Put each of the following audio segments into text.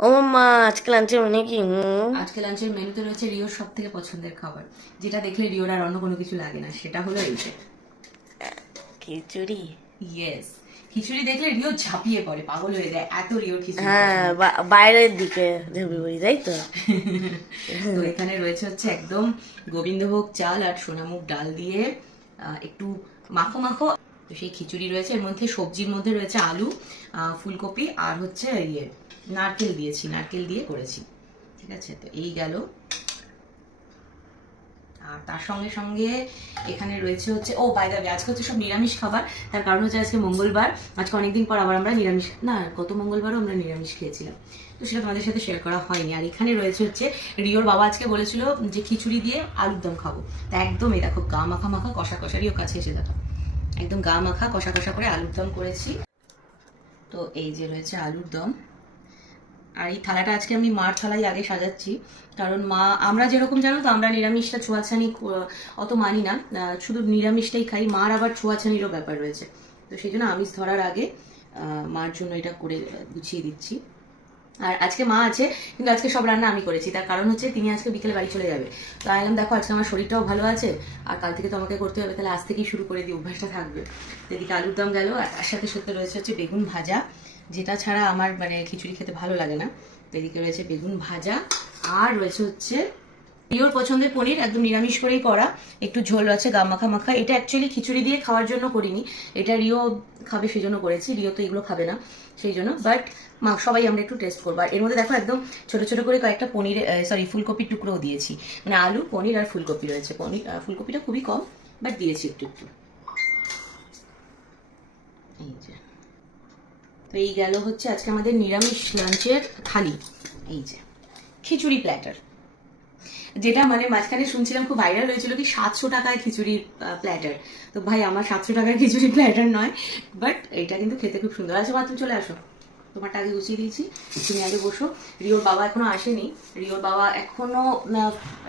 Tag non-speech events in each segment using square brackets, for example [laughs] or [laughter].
ও মা আজকে লাঞ্চে মানে কি? আজকে লাঞ্চের মেনুতে রয়েছে রিওর সব থেকে পছন্দের খাবার। যেটা দেখলে রিওর আর অন্য কোনো কিছু লাগে না সেটা হলো এইটা খিচুড়ি? ইয়েস খিচুড়ি দেখলে রিও ঝাঁপিয়ে পড়ে পাগল হয়ে যায় এত রিওর খিচুড়ি হ্যাঁ বাইরের দিকে ঝাঁপি পড়ি তাই তো? [laughs] তো এখানে রয়েছে হচ্ছে একদম গোবিন্দভোগ চাল আর সোনামুগ ডাল দিয়ে একটু মাখো মাখো। তো সেই খিচুড়ি রয়েছে এর মধ্যে সবজির মধ্যে রয়েছে আলু ফুলকপি আর হচ্ছে ইয়ে নারকেল দিয়েছি, নারকেল দিয়ে করেছি। ঠিক আছে? তো এই গেল। আর তার সঙ্গে সঙ্গে এখানে রয়েছে হচ্ছে, ও বাই দাবি আজকে হচ্ছে সব নিরামিষ খাবার। তার কারণ হচ্ছে আজকে মঙ্গলবার। আজকে অনেকদিন পর আবার আমরা নিরামিষ না, গত মঙ্গলবারও আমরা নিরামিষ খেয়েছিলাম। তো সেটা তোমাদের সাথে শেয়ার করা হয়নি। আর এখানে রয়েছে হচ্ছে, রিওর বাবা আজকে বলেছিল যে খিচুড়ি দিয়ে আলুর দম খাব। তা একদম এই দেখো, গা মাখা মাখা কষা কষা রিও কাছে এসে দেখো। একদম গা মাখা কষা কষা করে আলুর দম করেছি। তো এই যে রয়েছে আলুর দম। আর এই থালাটা আজকে আমি মার থালাই আগে সাজাচ্ছি। কারণ মা, আমরা যেরকম জানো তো, আমরা নিরামিষটা ছোঁয়াছানি অত মানি না। শুধু নিরামিষটাই খাই, মার আবার ছোঁয়াছানিরও ব্যাপার রয়েছে। তো সেই জন্য আমিষ ধরার আগে মার জন্য এটা করে গুছিয়ে দিচ্ছি। আর আজকে মা আছে, কিন্তু আজকে সব রান্না আমি করেছি। তার কারণ হচ্ছে, তিনি আজকে বিকেলে বাড়ি চলে যাবে। তো আইলাম দেখো, আজকে আমার শরীরটাও ভালো আছে, আর কাল থেকে তো আমাকে করতে হবে, তাহলে আজ থেকেই শুরু করে দিই, অভ্যাসটা থাকবে। এদিকে আলুর দম গেল, আর তার সাথে সাথে রয়েছে হচ্ছে বেগুন ভাজা। যেটা ছাড়া আমার মানে খিচুড়ি খেতে ভালো লাগে না। তো এদিকে রয়েছে বেগুন ভাজা আর রয়েছে হচ্ছে রিওর পছন্দের পনির একদম নিরামিষ করেই করা। একটু ঝোল আছে গা মাখা মাখা। এটা অ্যাকচুয়ালি খিচুড়ি দিয়ে খাওয়ার জন্য করিনি। এটা রিও খাবে সেই জন্য করেছি রিও তো এগুলো খাবে না সেই জন্য। বাট সবাই আমরা একটু টেস্ট করব। আর এর মধ্যে দেখো একদম ছোট ছোট করে কয়েকটা পনির সরি ফুলকপির টুকরোও দিয়েছি। মানে আলু পনির আর ফুলকপি রয়েছে। পনির আহ, ফুলকপিটা খুবই কম বাট দিয়েছি একটু একটু। এই যে। তো এই গেল হচ্ছে আজকে আমাদের নিরামিষ লাঞ্চের থালি। এই যে, খিচুড়ি প্ল্যাটার যেটা মানে মাঝখানে শুনছিলাম খুব ভাইরাল হয়েছিল কি সাতশো টাকায় খিচুড়ি প্ল্যাটার তো ভাই, আমার সাতশো টাকার খিচুড়ি প্ল্যাটার নয় বাট এটা কিন্তু খেতে খুব সুন্দর। আছে বাথরুম তুমি চলে আসো। তোমারটা আগে গুছিয়ে দিয়েছি, তুমি আগে বসো। রিওর বাবা এখনও আসেনি। রিওর বাবা এখনও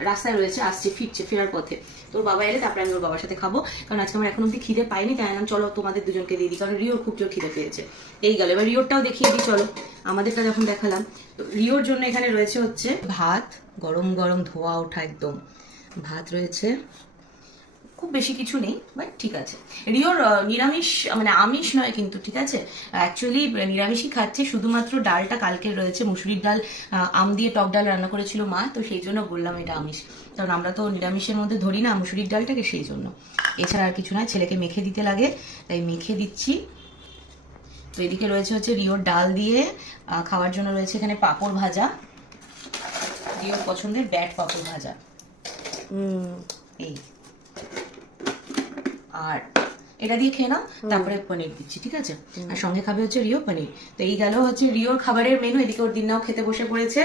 রাস্তায় রয়েছে, আসছে, ফিরছে, ফেরার পথে। তোর বাবা এলে তারপরে আমি ওর বাবার সাথে খাব। কারণ আজকে আমার এখন অব্দি খিদে পাইনি, তাই আমি চলো তোমাদের দুজনকে দিয়ে দিই। কারণ রিওর খুব জোর খিদে পেয়েছে। এই গেল, এবার রিওরটাও দেখিয়ে দিই, চলো। আমাদেরটা যখন দেখালাম, তো রিওর জন্য এখানে রয়েছে হচ্ছে ভাত, গরম গরম ধোয়া ওঠা একদম। ভাত রয়েছে খুব বেশি কিছু নেই বাট ঠিক আছে। রিওর নিরামিষ মানে আমিষ নয় কিন্তু ঠিক আছে? অ্যাকচুয়ালি নিরামিষই খাচ্ছে শুধুমাত্র ডালটা কালকে রয়েছে মুসুরির ডাল আম দিয়ে টক ডাল রান্না করেছিল মা তো সেই জন্য বললাম এটা আমিষ। কারণ আমরা তো নিরামিষের মধ্যে ধরি না মুসুরির ডালটাকে সেই জন্য। এছাড়া আর কিছু নয় ছেলেকে মেখে দিতে লাগে তাই মেখে দিচ্ছি। তো এদিকে রয়েছে হচ্ছে রিওর ডাল দিয়ে খাওয়ার জন্য রয়েছে এখানে পাঁপড় ভাজা। রিওর পছন্দের ব্যাট পাঁপড় ভাজা। এই। আর এটা দিয়ে খেয়ে নাও তারপরে পনির দিচ্ছি ঠিক আছে? আর সঙ্গে খাবে হচ্ছে রিও পনির। তো এই গেল হচ্ছে রিওর খাবারের মেনু এদিকে ওর দিননাও খেতে বসে পড়েছে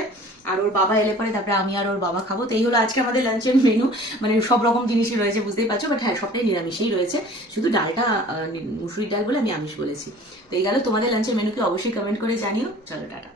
আর ওর বাবা এলে পরে তারপরে আমি আর ওর বাবা খাব। তো এই হলো আজকে আমাদের লাঞ্চের মেনু মানে সব রকম জিনিসই রয়েছে বুঝতেই পারছ? বাট হ্যাঁ সবটাই নিরামিষই রয়েছে। শুধু ডালটা মুসুরির ডাল বলে আমি আমিষ বলেছি। তো এই গেল তোমাদের লাঞ্চের মেনুকে অবশ্যই কমেন্ট করে জানিও। চলো টাটা।